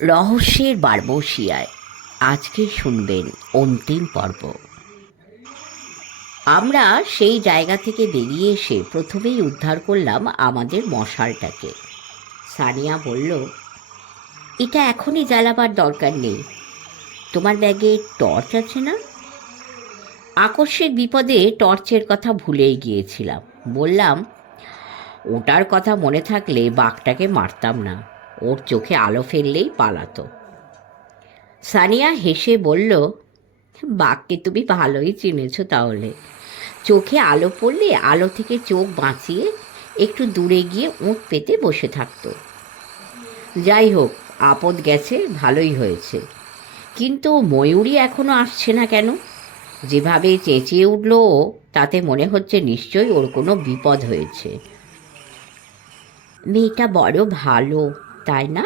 রহস্যের বারবসিয়ায় আজকে শুনবেন অন্তিম পর্ব। আমরা সেই জায়গা থেকে বেরিয়ে এসে প্রথমেই উদ্ধার করলাম আমাদের মশালটাকে। সানিয়া বলল, এটা এখনই জ্বালাবার দরকার নেই। তোমার ব্যাগে টর্চ আছে না? আকস্মিক বিপদে টর্চের কথা ভুলেই গিয়েছিলাম। বললাম, ওটার কথা মনে থাকলে বাঘটাকে মারতাম না। ওর চোখে আলো ফেললেই পালাতো। সানিয়া হেসে বলল, বাঘকে তুমি ভালোই চিনেছ তাহলে। চোখে আলো পড়লে আলো থেকে চোখ বাঁচিয়ে একটু দূরে গিয়ে উঁট পেতে বসে থাকতো। যাই হোক, আপদ গেছে, ভালোই হয়েছে। কিন্তু ময়ূরী এখনও আসছে না কেন? যেভাবে চেঁচিয়ে উঠল তাতে মনে হচ্ছে নিশ্চয়ই ওর কোনো বিপদ হয়েছে। মেয়েটা বড় ভালো তাই না?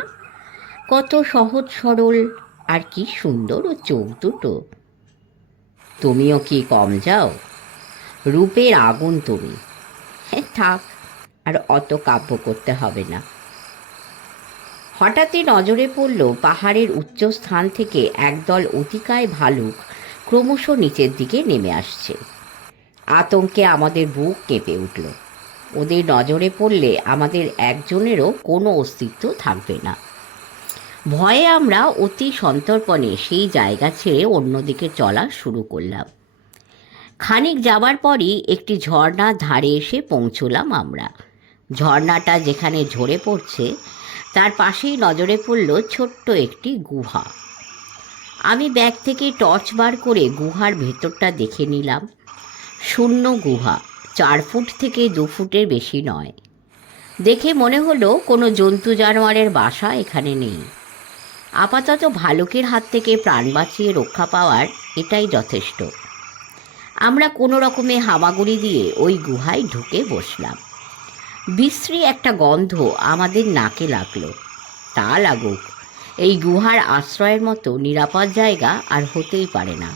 কত সহজ সরল আর কি সুন্দর ও চোখ দুটো। তুমিও কি কম যাও? রূপের আগুন তুমি। হ্যাঁ থাক, আর অত কাব্য করতে হবে না। হঠাৎই নজরে পড়ল পাহাড়ের উচ্চ স্থান থেকে একদল অতিকায় ভালুক ক্রমশ নিচের দিকে নেমে আসছে। আতঙ্কে আমাদের বুক কেঁপে উঠল। ওদের নজরে পড়লে আমাদের একজনেরও কোনো অস্তিত্ব থাকবে না। ভয়ে আমরা অতি সন্তর্পণে সেই জায়গা ছেড়ে অন্যদিকে চলা শুরু করলাম। খানিক যাবার পরই একটি ঝর্ণার ধারে এসে পৌঁছলাম আমরা। ঝর্ণাটা যেখানে ঝরে পড়ছে, তার পাশেই নজরে পড়ল ছোট্ট একটি গুহা। আমি ব্যাগ থেকে টর্চ বার করে গুহার ভেতরটা দেখে নিলাম। শূন্য গুহা। চার ফুট থেকে দু ফুটের বেশি নয়। দেখে মনে হলো কোনো জন্তু জানোয়ারের বাসা এখানে নেই। আপাতত ভালুকের হাত থেকে প্রাণ বাঁচিয়ে রক্ষা পাওয়ার এটাই যথেষ্ট। আমরা কোনো রকমে হামাগুড়ি দিয়ে ওই গুহায় ঢুকে বসলাম। বিশ্রী একটা গন্ধ আমাদের নাকে লাগল। তা লাগুক, এই গুহার আশ্রয়ের মতো নিরাপদ জায়গা আর হতেই পারে না।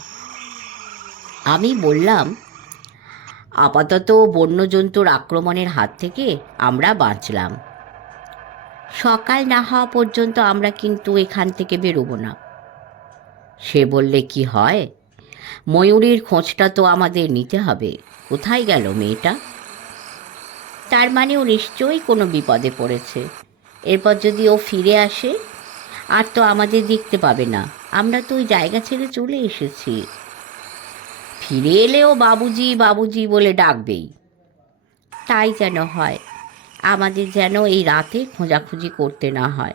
আমি বললাম আপাতত বন্যজন্তুর আক্রমণের হাত থেকে আমরা বাঁচলাম। সকাল না হওয়া পর্যন্ত আমরা কিন্তু এখান থেকে বেরোবো না। সে বললে, কি হয়? ময়ূরীর খোঁজটা তো আমাদের নিতে হবে। কোথায় গেল মেয়েটা? তার মানে ও নিশ্চয়ই কোনো বিপদে পড়েছে। এরপর যদি ও ফিরে আসে, আর তো আমাদের দেখতে পাবে না। আমরা তো ওই জায়গা ছেড়ে চলে এসেছি। ফিরে এলেও বাবুজি বাবুজি বলে ডাকবেই। তাই যেন হয়, আমাদের যেন এই রাতে খোঁজাখুঁজি করতে না হয়।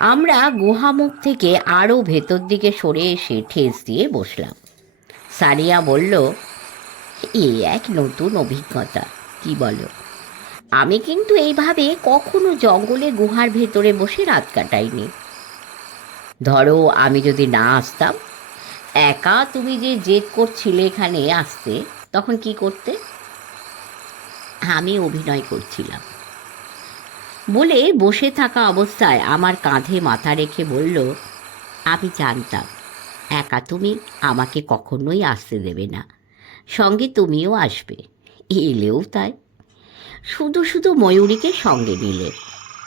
আমরা গুহামুখ থেকে আরও ভেতর দিকে সরে এসে ঠেস দিয়ে বসলাম। সারিয়া বলল, এ এক নতুন অভিজ্ঞতা, কি বলো? আমি কিন্তু এইভাবে কখনো জঙ্গলে গুহার ভেতরে বসে রাত কাটাইনি। ধরো, আমি যদি না আসতাম একা তুমি যে জেদ করছিলে এখানে আসতে, তখন কি করতে? আমি অভিনয় করছিলাম। বলে বসে থাকা অবস্থায় আমার কাঁধে মাথা রেখে বলল, আমি জানতাম, একা তুমি আমাকে কখনোই আসতে দেবে না। সঙ্গে তুমিও আসবে, এলেও তাই। শুধু শুধু ময়ূরীকে সঙ্গে নিলে,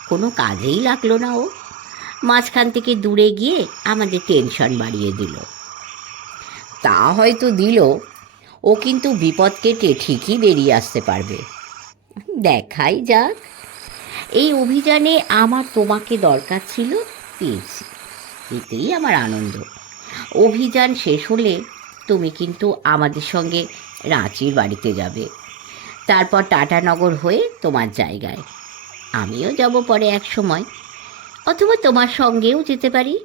কোনো কাজেই লাগল না ও। মাঝখান থেকে দূরে গিয়ে আমাদের টেনশন বাড়িয়ে দিল। তা হয়তো দিল। ও কিন্তু বিপদ কেটে ঠিকই বেরিয়ে আসতে পারবে। দেখাই যাক। এই অভিযানে আমার তোমাকে দরকার ছিল পেয়েছি। এতেই আমার আনন্দ। অভিযান শেষ হলে তুমি কিন্তু আমাদের সঙ্গে রাঁচির বাড়িতে যাবে। তারপর টাটানগর হয়ে তোমার জায়গায়। আমিও যাব পরে এক সময়। অথবা তোমার সঙ্গেও যেতে পারি।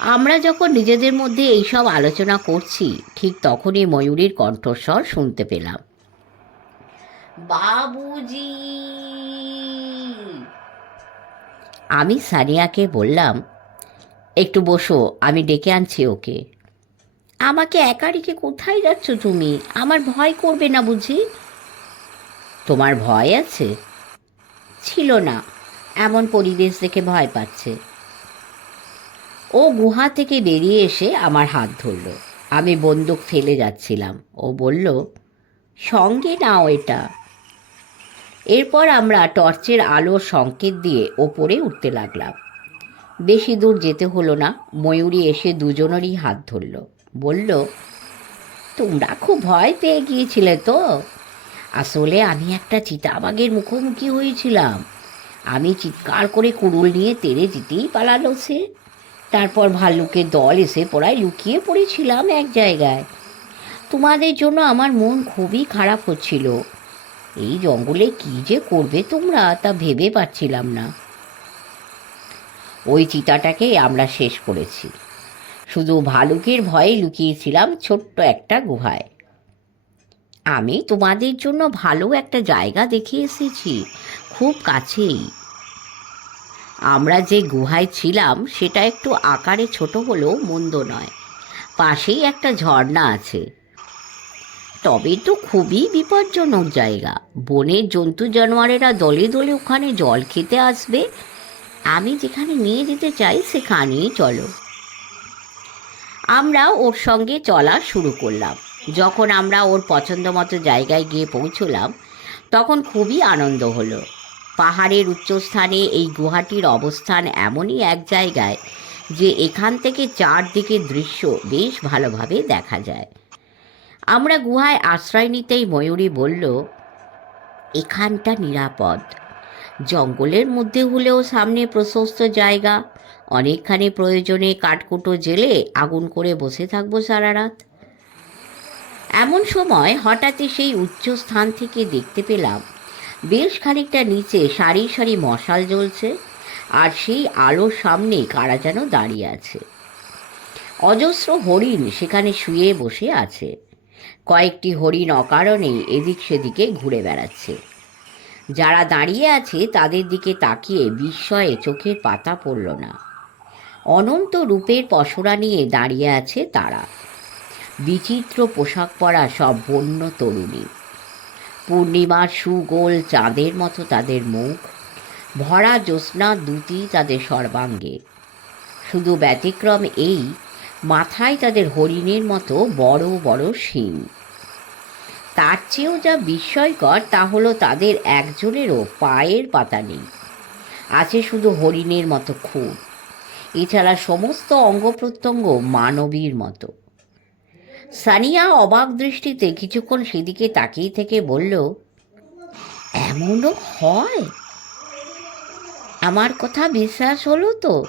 আমরা যখন নিজেদের মধ্যে এইসব আলোচনা করছি, ঠিক তখনই ময়ূরীর কণ্ঠস্বর শুনতে পেলাম। বাবুজি! আমি সানিয়াকে বললাম, একটু বসো, আমি ডেকে আনছি ওকে। আমাকে একা রেখে কোথায় যাচ্ছ তুমি? আমার ভয় করবে না বুঝি? তোমার ভয় আছে? ছিল না। এমন পরিবেশ দেখে ভয় পাচ্ছে। ও গুহা থেকে বেরিয়ে এসে আমার হাত ধরল। আমি বন্দুক ফেলে যাচ্ছিলাম। ও বলল, সঙ্গে নাও এটা। এরপর আমরা টর্চের আলোর সংকেত দিয়ে ওপরে উঠতে লাগলাম। বেশি দূর যেতে হলো না। ময়ূরী এসে দুজনেরই হাত ধরল। বলল, তোমরা খুব ভয় পেয়ে গিয়েছিলে তো? আসলে আমি একটা চিতাবাঘের মুখোমুখি হয়েছিলাম। আমি চিৎকার করে কুড়ুল নিয়ে তেড়ে যেতেই পালালো সে। তারপর ভাল্লুকের দল এসে পড়ায় লুকিয়ে পড়েছিলাম এক জায়গায়। তোমাদের জন্য আমার মন খুবই খারাপ হচ্ছিল। এই জঙ্গলে কি যে করবে তোমরা তা ভেবে পাচ্ছিলাম না। ওই চিতাটাকে আমরা শেষ করেছি। শুধু ভালুকের ভয়ে লুকিয়েছিলাম ছোট্ট একটা গুহায়। আমি তোমাদের জন্য ভালো একটা জায়গা দেখে এসেছি। খুব কাছেই। আমরা যে গুহায় ছিলাম, সেটা একটু আকারে ছোট হলেও মন্দ নয়। পাশেই একটা ঝর্ণা আছে। তবে তো খুবই বিপজ্জনক জায়গা। বনের জন্তু জানোয়ারেরা দলে দলে ওখানে জল খেতে আসবে। আমি যেখানে নিয়ে যেতে চাই, সেখানেই চলো। আমরা ওর সঙ্গে চলা শুরু করলাম। যখন আমরা ওর পছন্দ মতো জায়গায় গিয়ে পৌঁছলাম, তখন খুবই আনন্দ হলো। পাহাড়ের উচ্চস্থানে এই গুহাটির অবস্থান এমনই এক জায়গায় যে এখান থেকে চারদিকে দৃশ্য বেশ ভালোভাবে দেখা যায়। আমরা গুহায় আশ্রয় নিতেই ময়ূরী বলল, এখানটা নিরাপদ। জঙ্গলের মধ্যে হলেও সামনে প্রশস্ত জায়গা। অনেকখানি প্রয়োজনে কাঠকুটো জেলে আগুন করে বসে থাকব সারা রাত। এমন সময় হঠাৎই সেই উচ্চ স্থান থেকে দেখতে পেলাম বেশ খানিকটা নিচে সারি সারি মশাল জ্বলছে, আর সেই আলোর সামনে কারা যেন দাঁড়িয়ে আছে। অজস্র হরিণ সেখানে শুয়ে বসে আছে। কয়েকটি হরিণ অকারণে এদিক সেদিকে ঘুরে বেড়াচ্ছে। যারা দাঁড়িয়ে আছে তাদের দিকে তাকিয়ে বিস্ময়ে চোখের পাতা পড়ল না। অনন্ত রূপের পসরা নিয়ে দাঁড়িয়ে আছে তারা। বিচিত্র পোশাক পরা সব বন্য তরুণী। পূর্ণিমার সুগোল চাঁদের মতো তাদের মুখ, ভরা জ্যোৎস্না দুটি তাদের সর্বাঙ্গে। শুধু ব্যতিক্রম এই, মাথায় তাদের হরিণের মতো বড় বড় শিং। তার চেয়েও যা বিস্ময়কর তা হলো তাদের একজনেরও পায়ের পাতা নেই। আছে শুধু হরিণের মতো খুব। এছাড়া সমস্ত অঙ্গ প্রত্যঙ্গ মানবীর মতো। সানিয়া অবাক দৃষ্টিতে কিছুক্ষণ সেদিকে তাকিয়ে থেকে বলল, এমনও হয়? আমার কথা বিশ্বাস হলো তো।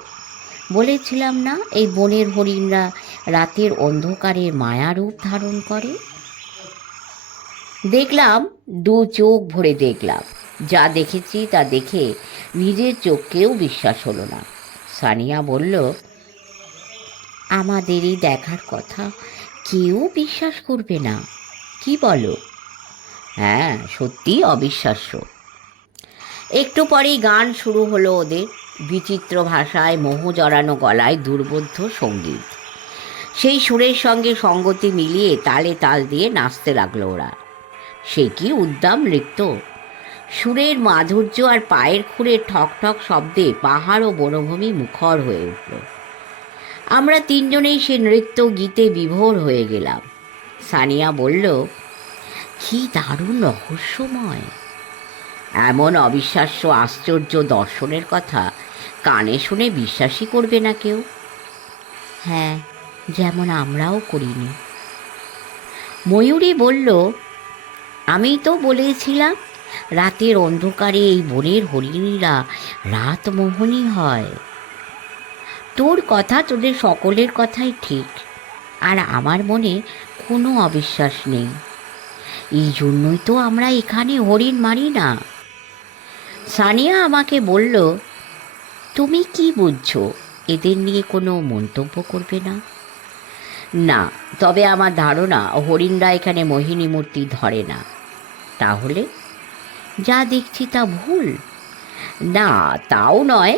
বলেছিলাম না, এই বনের হরিণরা রাতের অন্ধকারে মায়ারূপ ধারণ করে? দেখলাম, দু চোখ ভরে দেখলাম। যা দেখেছি তা দেখে নিজের চোখকেও বিশ্বাস হলো না। সানিয়া বলল, আমাদেরই দেখার কথা। কেউ বিশ্বাস করবে না। কি বলো? হ্যাঁ সত্যি অবিশ্বাস্য। একটু পরেই গান শুরু হলো ওদের বিচিত্র ভাষায় মোহ জড়ানো গলায় দুর্বোধ্য সংগীত। সেই সুরের সঙ্গে সঙ্গতি মিলিয়ে তালে তাল দিয়ে নাচতে লাগল ওরা। সে কি উদ্দাম নৃত্য? সুরের মাধুর্য আর পায়ের খুঁড়ে ঠক ঠক শব্দে পাহাড় ও বনভূমি মুখর হয়ে উঠল। আমরা তিনজনেই সে নৃত্য গীতে বিভোর হয়ে গেলাম। সানিয়া বলল কি দারুণ রহস্যময়। এমন অবিশ্বাস্য আশ্চর্য দর্শনের কথা কানে শুনে বিশ্বাসই করবে না কেউ। হ্যাঁ যেমন আমরাও করিনি। ময়ূরী বলল আমি তো বলেছিলাম রাতের অন্ধকারে এই বনের হরিণীরা রাত মোহনী হয়। তোর কথা তোদের সকলের কথাই ঠিক, আর আমার মনে কোনো অবিশ্বাস নেই। এই জন্যই তো আমরা এখানে হরিণ মারি না। সানিয়া আমাকে বলল, তুমি কি বুঝছ? এদের নিয়ে কোনো মন্তব্য করবে না? না, তবে আমার ধারণা হরিণরা এখানে মোহিনী মূর্তি ধরে না। তাহলে? যা দেখছি তা ভুল? না, তাও নয়।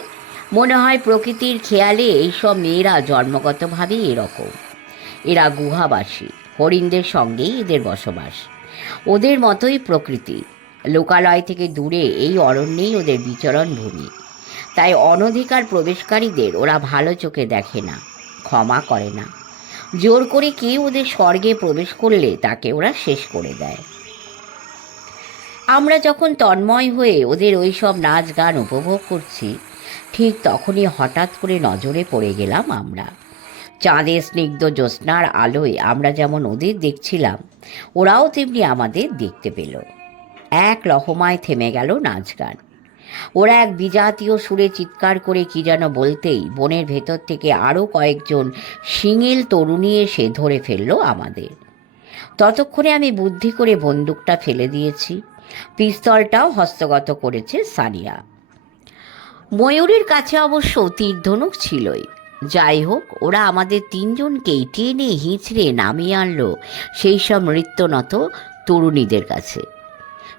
মনে হয় প্রকৃতির খেয়ালে এইসব মেয়েরা জন্মগতভাবেই এরকম। এরা গুহাবাসী, হরিণদের সঙ্গেই এদের বসবাস। ওদের মতোই প্রকৃতি। লোকালয় থেকে দূরে এই অরণ্যেই ওদের বিচরণ ভূমি। তাই অনধিকার প্রবেশকারীদের ওরা ভালো চোখে দেখে না, ক্ষমা করে না। জোর করে কেউ ওদের স্বর্গে প্রবেশ করলে তাকে ওরা শেষ করে দেয়। আমরা যখন তন্ময় হয়ে ওদের ওই সব নাচ গান উপভোগ করছি ঠিক তখনই হঠাৎ করে নজরে পড়ে গেলাম আমরা। চাঁদের স্নিগ্ধ জ্যোৎস্নার আলোয় আমরা যেমন ওদের দেখছিলাম, ওরাও তেমনি আমাদের দেখতে পেল। এক লহমায় থেমে গেল নাচ গান। ওরা এক বিজাতীয় সুরে চিৎকার করে কি যেন বলতেই বনের ভেতর থেকে আরও কয়েকজন সিঙেল তরুণী এসে ধরে ফেলল আমাদের। ততক্ষণে আমি বুদ্ধি করে বন্দুকটা ফেলে দিয়েছি। পিস্তলটাও হস্তগত করেছে সানিয়া। ময়ূরের কাছে অবশ্য তীরধনুক ছিলই। যাই হোক, ওরা আমাদের তিনজনকেই টেনে হিঁচড়ে নামিয়ে আনলো সেই সব নৃত্যনত তরুণীদের কাছে।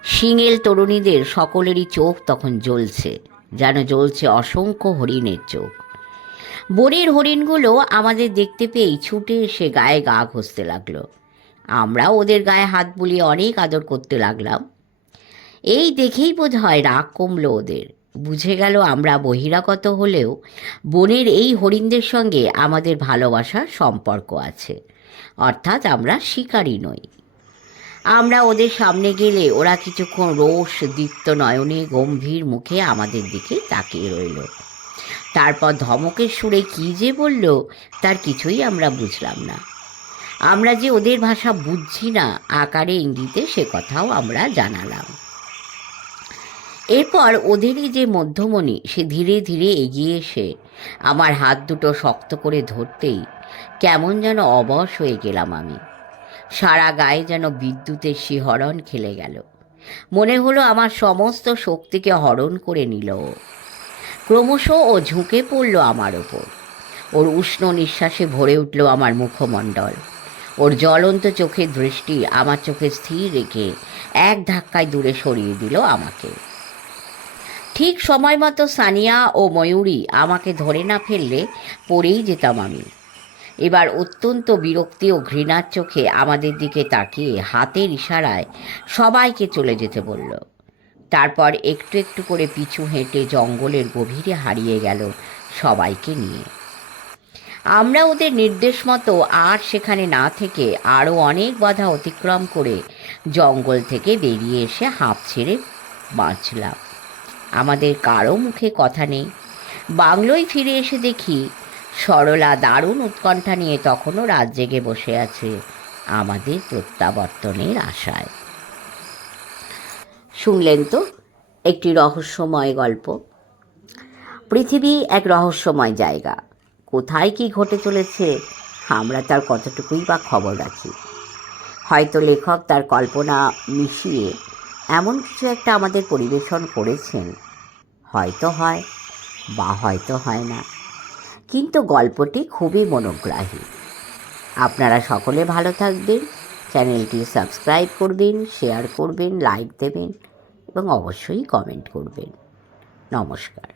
সিঙেল তরুণীদের সকলেরই চোখ তখন জ্বলছে, যেন জ্বলছে অসংখ্য হরিণের চোখ। বনের হরিণগুলো আমাদের দেখতে পেয়েই ছুটে এসে গায়ে গা ঘষতে লাগল। আমরা ওদের গায়ে হাত বুলিয়ে অনেক আদর করতে লাগলাম। এই দেখেই বোধ হয় রাগ কমলো ওদের। বুঝে গেল আমরা বহিরাগত হলেও বনের এই হরিণদের সঙ্গে আমাদের ভালোবাসার সম্পর্ক আছে। অর্থাৎ আমরা শিকারী নই। আমরা ওদের সামনে গেলে ওরা কিছুক্ষণ রোষ, দীপ্ত নয়নে গম্ভীর মুখে আমাদের দিকে তাকিয়ে রইল। তারপর ধমকের সুরে কী যে বলল, তার কিছুই আমরা বুঝলাম না। আমরা যে ওদের ভাষা বুঝছি না, আকারে ইঙ্গিতে সে কথাও আমরা জানালাম। এরপর ওদেরই যে মধ্যমণি, সে ধীরে ধীরে এগিয়ে এসে আমার হাত দুটো শক্ত করে ধরতেই কেমন যেন অবশ হয়ে গেলাম আমি। সারা গায়ে যেন বিদ্যুতের শিহরণ খেলে গেল। মনে হলো আমার সমস্ত শক্তিকে হরণ করে নিল ও। ক্রমশ ও ঝুঁকে পড়ল আমার ওপর। ওর উষ্ণ নিঃশ্বাসে ভরে উঠল আমার মুখমণ্ডল। ওর জ্বলন্ত চোখের দৃষ্টি আমার চোখে স্থির রেখে এক ধাক্কায় দূরে সরিয়ে দিল আমাকে। ঠিক সময় মতো সানিয়া ও ময়ূরী আমাকে ধরে না ফেললে পড়েই যেতাম আমি। এবার অত্যন্ত বিরক্তি ও ঘৃণার চোখে আমাদের দিকে তাকিয়ে হাতের ইশারায় সবাইকে চলে যেতে বলল। তারপর একটু একটু করে পিছু হেঁটে জঙ্গলের গভীরে হারিয়ে গেল সবাইকে নিয়ে। আমরা ওদের নির্দেশ মতো আর সেখানে না থেকে আরও অনেক বাধা অতিক্রম করে জঙ্গল থেকে বেরিয়ে এসে হাঁপ ছেড়ে বাঁচলাম। আমাদের কারও মুখে কথা নেই। বাংলোয় ফিরে এসে দেখি, সরলা দারুণ উৎকণ্ঠা নিয়ে তখনও রাত জেগে বসে আছে আমাদের প্রত্যাবর্তনের আশায়। শুনলেন তো, একটি রহস্যময় গল্প? পৃথিবী এক রহস্যময় জায়গা। কোথায় কি ঘটে চলেছে, আমরা তার কতটুকুই বা খবর রাখি। হয়তো লেখক তার কল্পনা মিশিয়ে এমন কিছু একটা আমাদের পরিবেশন করেছেন। হয়তো হয় বা হয়তো হয় না। কিন্তু গল্পটি খুবই মনোগ্রাহী। আপনারা সকলে ভালো থাকবেন, চ্যানেলটি সাবস্ক্রাইব করবেন, শেয়ার করবেন, লাইক দেবেন এবং অবশ্যই কমেন্ট করবেন। নমস্কার।